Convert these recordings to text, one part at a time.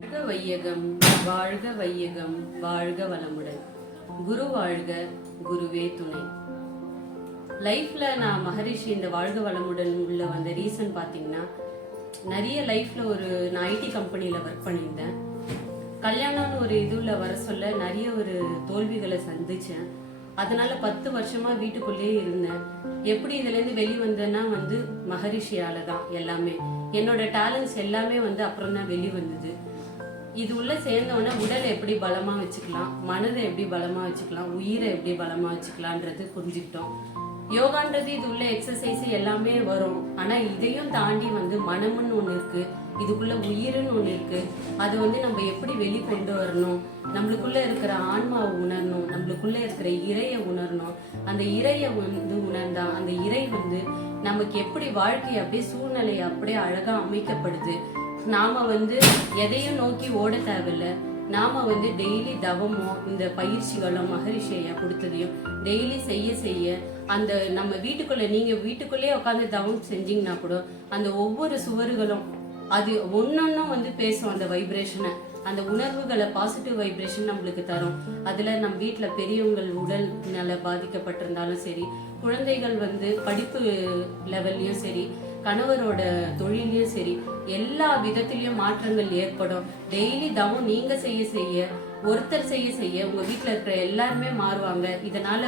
வாழ்க வையகம், வாழ்க வையகம், வாழ்க வளமுடன். குரு வாழ்க, குருவே துணை. லைஃப்ல நான் மகரிஷி இந்த வாழ்க வளமுடன் உள்ள வந்த ரீசன் பாத்தீங்கன்னா, நிறைய லைஃப்ல நான் ஐடி கம்பெனில ஒர்க் பண்ணியிருந்தேன். கல்யாணம்னு ஒரு இதுல வர சொல்ல நிறைய தோல்விகளை சந்திச்சேன். அதனால 10 வருஷமா வீட்டுக்குள்ளேயே இருந்தேன். எப்படி இதுல இருந்து வெளி வந்தேன்னா மகரிஷியால தான். எல்லாமே என்னோட டேலண்ட்ஸ் எல்லாமே அப்புறம் தான் வெளி வந்தது. இது உள்ள சேர்ந்தோடனே உடலை எப்படி பலமா வச்சுக்கலாம், மனதை எப்படி பலமா வச்சுக்கலாம், உயிரை எப்படி பலமா வச்சுக்கலான்றது புரிஞ்சுக்கிட்டோம். யோகான்றது இது உள்ள எக்ஸசைஸ் எல்லாமே வரும். ஆனா இதையும் தாண்டி மனம்னு ஒண்ணு இருக்கு, இதுக்குள்ள உயிர்னு ஒண்ணு இருக்கு. அதை நம்ம எப்படி வெளி கொண்டு வரணும், நம்மளுக்குள்ள இருக்கிற ஆன்மாவை உணரணும், நம்மளுக்குள்ள இருக்கிற இறையை உணரணும். அந்த இறையை உணர்ந்தா அந்த இறை நமக்கு எப்படி வாழ்க்கை அப்படியே சூழ்நிலை அப்படியே அழகா அமைக்கப்படுது. நாம எதையும் நோக்கி ஓட தேவையில்ல. நாம டெய்லி தவமோ இந்த பயிற்சிகளும் மகரிஷி ஐயா கொடுத்ததையும் டெய்லி செய்ய செய்ய அந்த நம்ம நீங்க வீட்டுக்குள்ளேயே உட்காந்து தவம் செஞ்சீங்கன்னா கூட அந்த ஒவ்வொரு சுவர்களும் அது ஒன்னொன்னும் பேசும். அந்த வைப்ரேஷனை, அந்த உணர்வுகளை பாசிட்டிவ் வைப்ரேஷன் நம்மளுக்கு தரும். அதுல நம்ம வீட்டுல பெரியவங்கள் உடல் நல பாதிக்கப்பட்டிருந்தாலும் சரி, குழந்தைகள் படிப்பு லெவல்லையும் சரி, கணவரோட தொழிலையும் சரி, எல்லா விதத்திலயும் மாற்றங்கள் ஏற்படும். டெய்லி தவம் நீங்க செய்ய செய்ய, ஒருத்தர் செய்ய செய்ய உங்க வீட்டுல இருக்கிற எல்லாருமே மாறுவாங்க. இதனால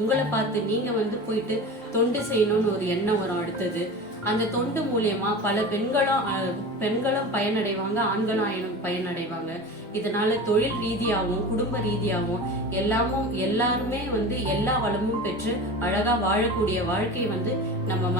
உங்களை பார்த்து நீங்க போயிட்டு தொண்டு செய்யணும்னு ஒரு எண்ணம் வரும். அடுத்தது அந்த தொண்டு மூலியமா பல பெண்களும் பயனடைவாங்க, ஆண்களும் பயனடைவாங்க. இதனால தொழில் ரீதியாகவும் குடும்ப ரீதியாகவும் எல்லாருமே எல்லா வளமும் பெற்று அழகா வாழக்கூடிய வாழ்க்கை நம்ம